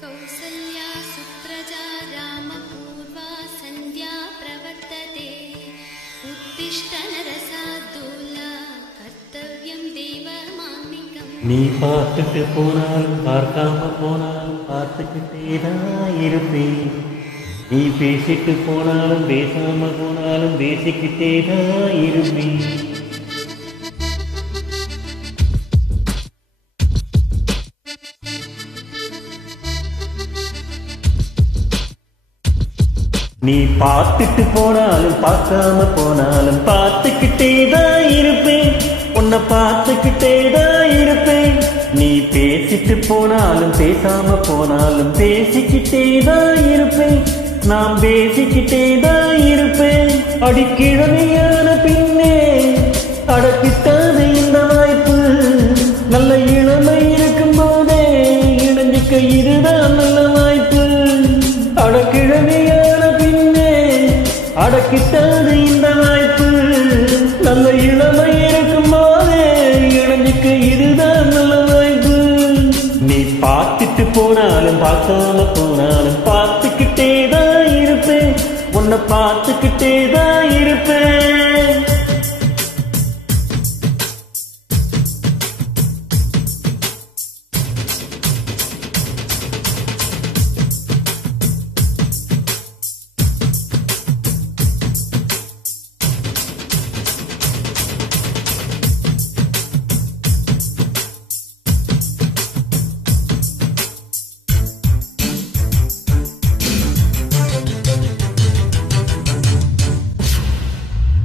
कौसल्या सुप्रजा रामपूर्वा सन्ध्या प्रवर्तते उत्तिष्ठ नरसार्दूला कर्तव्यं देवमान्निकम् நீ பார்த்துட்டு போனாலும் பார்க்காம போனாலும் பார்த்துக்கிட்டே தான் இருப்பேன். நீ பேசிட்டு போனாலும் பேசாம போனாலும் பேசிக்கிட்டே தான் இருப்பேன். நீ பார்த்துட்டு போனாலும் பார்க்காம போனாலும் பார்த்துக்கிட்டே தான் இருப்பேன். உன்னை பார்த்துக்கிட்டே தான் இருப்பேன். நீ பேசிட்டு போனாலும் பேசாம போனாலும் பேசிக்கிட்டே தான் இருப்பேன். நான் பேசிக்கிட்டே தான் இருப்பேன். அடிக்கிழமையான பின்னே அடக்கிட்டாத இந்த வாய்ப்பு. நல்ல இளமை இருக்கும் போதே இணைஞ்சிக்க இதுதான் நல்ல வாய்ப்பு. அடக்கிழமையான பின்னே அடக்கிட்டாத இந்த வாய்ப்பு. நல்ல இளமை இருக்கும் போதே இணைஞ்சிக்க இதுதான் நல்ல வாய்ப்பு. நீ பார்த்துட்டு போனாலும் பார்க்காம போனாலும் பார்த்துக்கிட்டே தான் இருப்பேன். உன்னை பார்த்துக்கிட்டே தான் இருப்பேன்.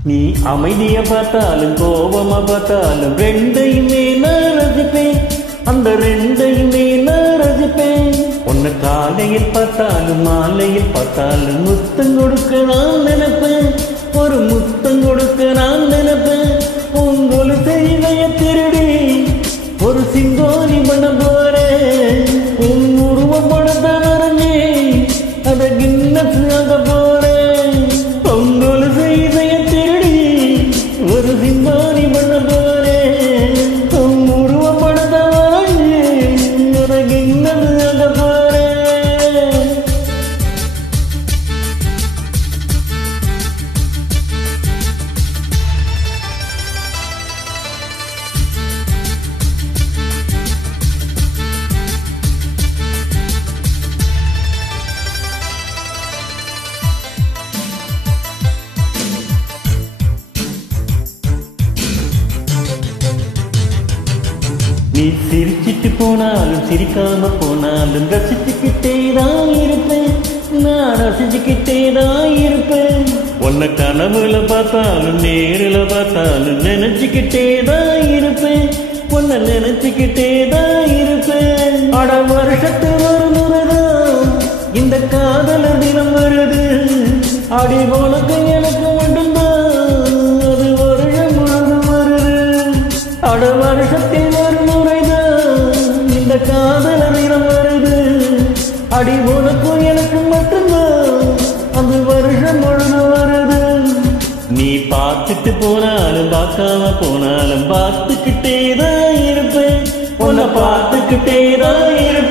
நீ அமைதிய பார்த்தாலும் கோபமா பார்த்தாலும் ரெண்டையுமே நான் ரசிப்பேன். அந்த ரெண்டையுமே நான் ரசிப்பேன். உன்னை காலையில் பார்த்தாலும் மாலையில் பார்த்தாலும் முத்தம் கொடுக்க நான் நினைப்பேன். ஒரு முத்தம் கொடுக்க நான் நினைப்பேன். உங்களு செய்வைய திருடி ஒரு சிங்கோலி பண்ண போறேன். உன் உருவம் படத்தை வரைஞ்சி அதை கின்னஸ் ஆக போறேன். உங்களு செய்வைய திருடி ஒரு சிங்கோலி பண்ண போறேன். உன் உருவம் படத்தை வரைஞ்சி அதை கின்னஸ் ஆக போறேன். நீ சிரிச்சிட்டு போனாலும் சிரிக்காம போனாலும் ரசிச்சுக்கிட்டே தான் இருப்பேன். நான் ரசிச்சுக்கிட்டே தான் இருப்பேன். உன்னை கனவுல பார்த்தாலும் நேரில் பார்த்தாலும் நினைச்சுக்கிட்டே தான் இருப்பேன். உன்னை நினைச்சுக்கிட்டே தான் இருப்பேன். அட வருஷத்து ஒரு முறைதான் இந்த காதலர் தினம் வருது. அடி உனக்கு எனக்கு மட்டும்தான் அது வருஷம் முழுதும் வருது. அட வருஷத்தில் ஒரு முறைதான் இந்த காதலர் தினம் வருது. அடி உனக்கும் எனக்கு மட்டும்தான் அந்த வருஷம் முழுதும் வருது. நீ பார்த்துட்டு போனாலும் பார்க்காம போனாலும் பார்த்துக்கிட்டே தான் இருப்பேன். உன்னை பார்த்துக்கிட்டே தான் இருப்பேன்.